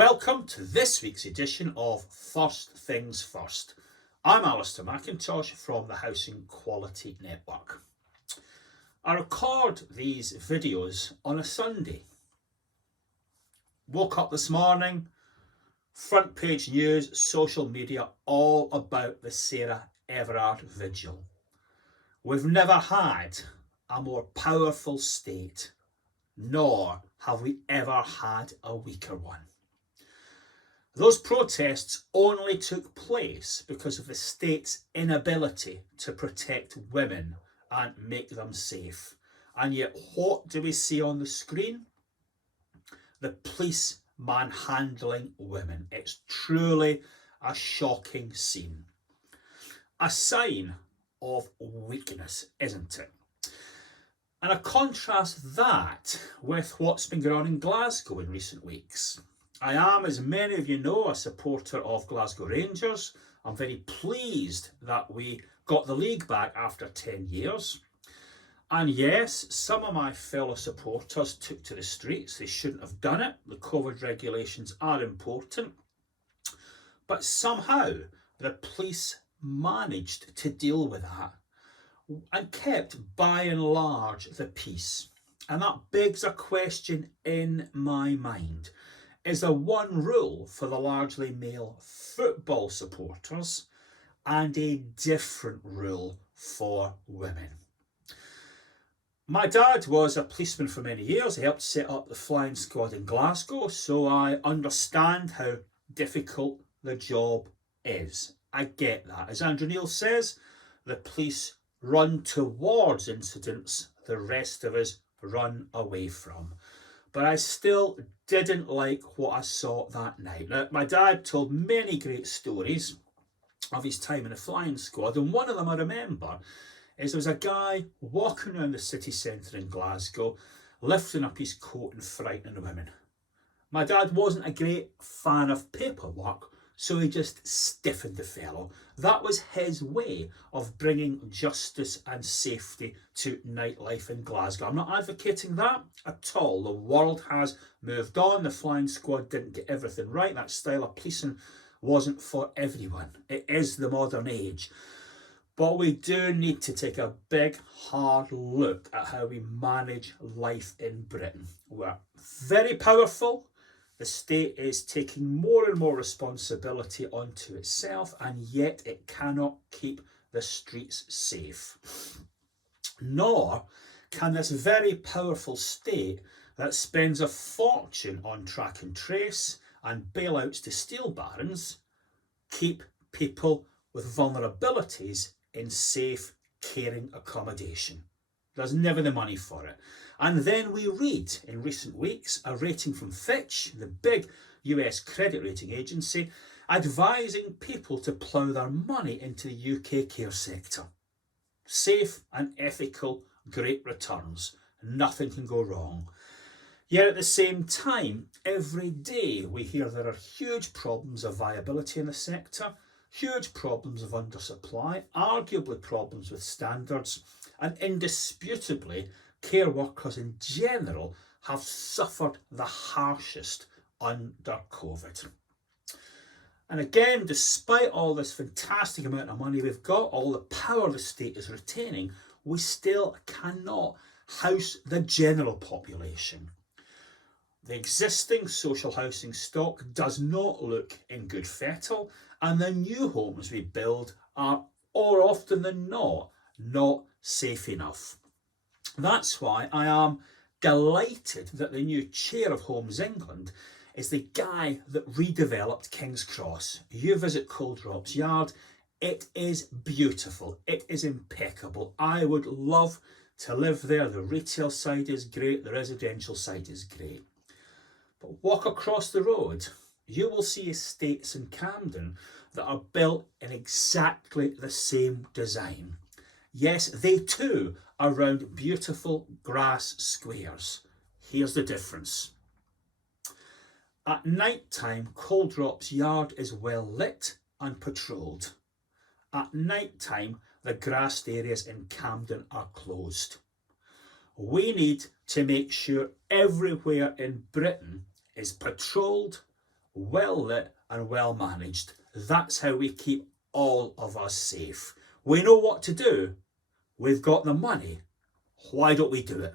Welcome to this week's edition of First Things First. I'm Alistair McIntosh from the Housing Quality Network. I record these videos on a Sunday. Woke up this morning, front page news, social media, all about the Sarah Everard vigil. We've never had a more powerful state, nor have we ever had a weaker one. Those protests only took place because of the state's inability to protect women and make them safe. And yet what do we see on the screen? The police manhandling women. It's truly a shocking scene. A sign of weakness, isn't it? And I contrast that with what's been going on in Glasgow in recent weeks. I am, as many of you know, a supporter of Glasgow Rangers. I'm very pleased that we got the league back after 10 years. And yes, some of my fellow supporters took to the streets. They shouldn't have done it. The COVID regulations are important. But somehow the police managed to deal with that and kept, by and large, the peace. And that begs a question in my mind. Is there one rule for the largely male football supporters and a different rule for women? My dad was a policeman for many years. He helped set up the flying squad in Glasgow, so I understand how difficult the job is. I get that. As Andrew Neil says, the police run towards incidents the rest of us run away from. But I still didn't like what I saw that night. Now, my dad told many great stories of his time in the flying squad, and one of them I remember is there was a guy walking around the city centre in Glasgow, lifting up his coat and frightening women. My dad wasn't a great fan of paperwork, so he just stiffened the fellow. That was his way of bringing justice and safety to nightlife in Glasgow. I'm not advocating that at all. The world has moved on. The flying squad didn't get everything right. That style of policing wasn't for everyone. It is the modern age. But we do need to take a big, hard look at how we manage life in Britain. We're very powerful. The state is taking more and more responsibility onto itself, and yet it cannot keep the streets safe. Nor can this very powerful state that spends a fortune on track and trace and bailouts to steel barons keep people with vulnerabilities in safe, caring accommodation. There's never the money for it. And then we read in recent weeks a rating from Fitch, the big US credit rating agency, advising people to plough their money into the UK care sector. Safe and ethical, great returns. Nothing can go wrong. Yet at the same time, every day we hear there are huge problems of viability in the sector, huge problems of undersupply, arguably problems with standards, and indisputably care workers in general have suffered the harshest under COVID. And again, despite all this fantastic amount of money we've got, all the power the state is retaining, we still cannot house the general population. The existing social housing stock does not look in good fettle, and the new homes we build are, more often than not safe enough. That's why I am delighted that the new chair of Homes England is the guy that redeveloped King's Cross. You visit Coldrops Yard, it is beautiful, it is impeccable. I would love to live there. The retail side is great, the residential side is great. But walk across the road, you will see estates in Camden that are built in exactly the same design. Yes, they too are round beautiful grass squares. Here's the difference. At night time, Coldrops Yard is well lit and patrolled. At night time, the grassed areas in Camden are closed. We need to make sure everywhere in Britain is patrolled well lit and well managed. That's how we keep all of us safe. We know what to do. We've got the money. Why don't we do it?